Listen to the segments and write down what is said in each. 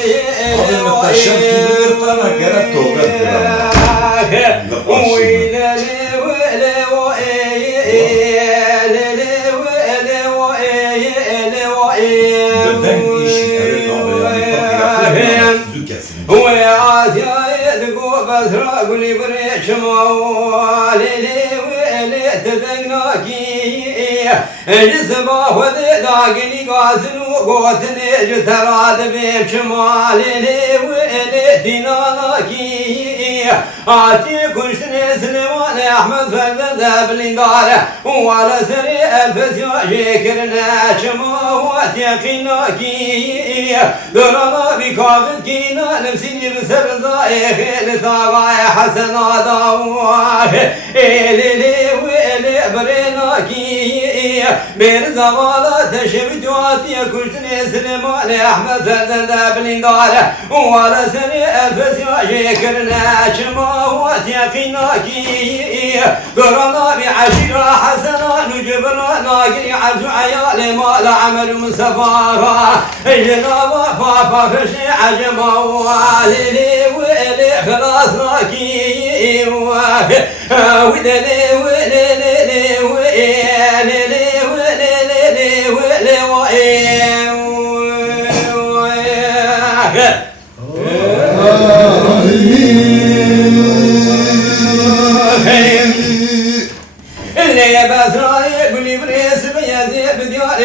هذا الشاب كبير طلع كانت توقف قولي بريش موالي ويلي تذناكي جسمه وداقني قاسن وقوتني جتراد بيب شمالي ويلي تنالاكي آتي كنشتني سليمان أحمد فرد بلندار وعلى سري الفتيا شكرنا شموات يقيناكي درانا بكافت كينا نفسي بسر زايخ لثاغاي حسن داواه إلي وإلي بريناكي بين زمالة شبتواتي كنشتني سليمان أحمد فرد بلندار وعلى سري الفتيا شكرنا شموات يقيناكي درانا بعشيرة حسنة نجبرنا ناقري عرج عيالي ما لعمل مسفارة جنابا بابا فشي عجبا والي ويلي خلاص راكي ودلي ولي ويلي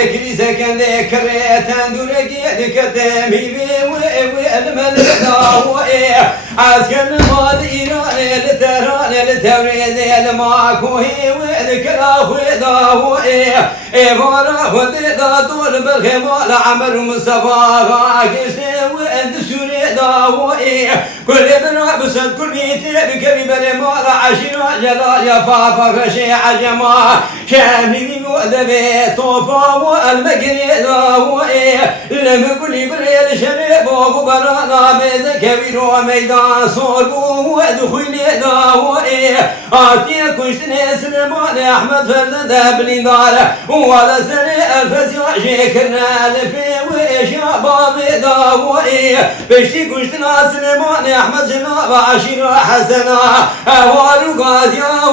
كنيسة كان ذكرت اندورك ذكرتمي والملك ضاوي عسكر المال ايران لتهران لتبريز الماكوهي وذكر اخوي ضاوي فارا وديدا طول بالخمال عمر مصطفى كشتي وعند سوري ضاوي كل بنا بسد كل بيتي بكبي بالمال عشيرة جلال يا بابا فشي عجما شامي وذبي طوفا والمقري ضاوي لم يقول بريل شريب وغبرانا بيز كبير وميدان صلبو ودخولي ضاوي آتي كشتني سليمان أحمد فرد بلندار وعلى سري الفسيا شكرنا لفي وشباب ضاوي بشتي كشتنا سليمان أحمد جناب عشيرة حسنة أوالو قاسيا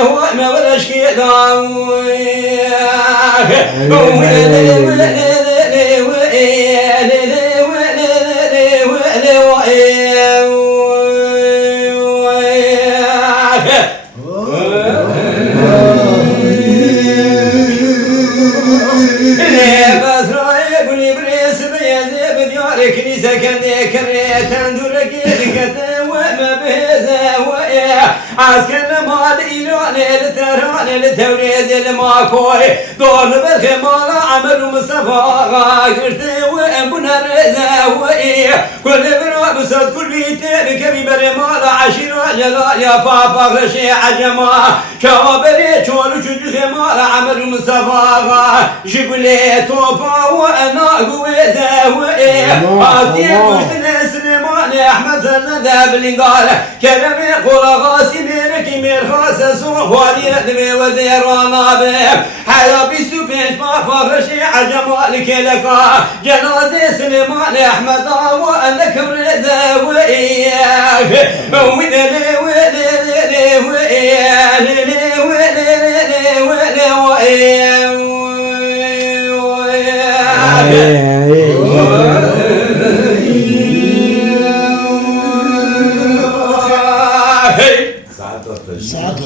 ومبرشكي ضاوي كنيسة كان ذكرت اندورك ذكرت وما بهذا عسكر المال ايران لتهران لتوريد الماكوي دور بالخمال عمل مصطفى قرتي وابن الرزاوي كل برا بسد كل بيتي بكبي برمال عشيرة جلال يا بابا غشي عجما كابري شولو شجو خمال عمل مصطفى جبلي توفا وانا قوي زاوي آتي كشتنا سليمان أحمد فرد بلندار كرمي قول غاسي ميركي مير خاصة سوق والي ردمي وزيرانا به حيا بيسو بيش بابا غشي عجمالك لكا جنازي سليمان أحمد وأنك مرزا وإياك ودلي ودلي ساعات